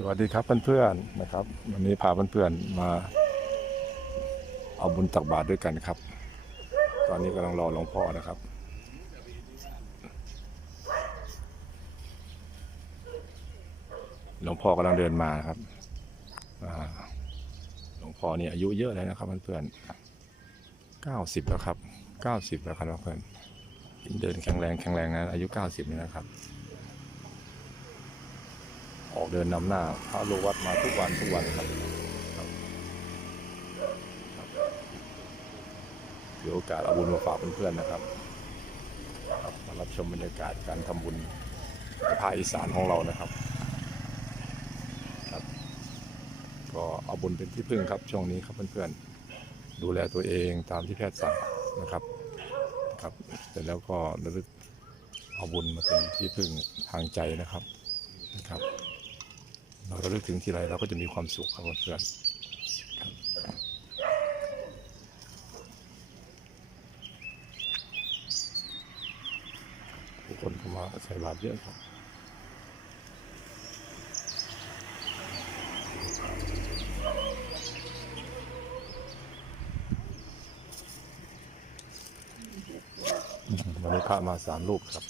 สวัสดีครับเพื่อนๆนะครับ วันนี้พาเพื่อนๆมาเอาบุญตักบาตรด้วยกันครับ ตอนนี้กำลังรอหลวงพ่อนะครับ หลวงพ่อกำลังเดินมาครับหลวงพ่อนี่อายุเยอะเลยนะครับเพื่อนๆเก้าสิบแล้วครับเก้าสิบแล้วครับเพื่อนเดินแข็งแรงแข็งแรงนะอายุเก้าสิบนี่นะครับ เดินนำหน้าพระโลวัดมาทุกวันทุกวันครับครับถือโอกาสเอาบุญมาฝากเพื่อนๆนะครับครับมารับชมบรรยากาศการทำบุญภาคอีสานของเรานะครับครับ ก็เอาบุญเป็นที่พึ่งครับ ช่วงนี้ครับเพื่อนๆ ดูแลตัวเองตามที่แพทย์สั่งนะครับครับเสร็จแล้วก็ระลึกเอาบุญมาเป็นที่พึ่งทางใจนะครับนะครับ เราระลึกถึงทีไรเราก็จะมีความสุขครับเพื่อนผู้คนเข้ามาใส่บาตรเยอะครับมวันนี้พระมาสามรูปครับ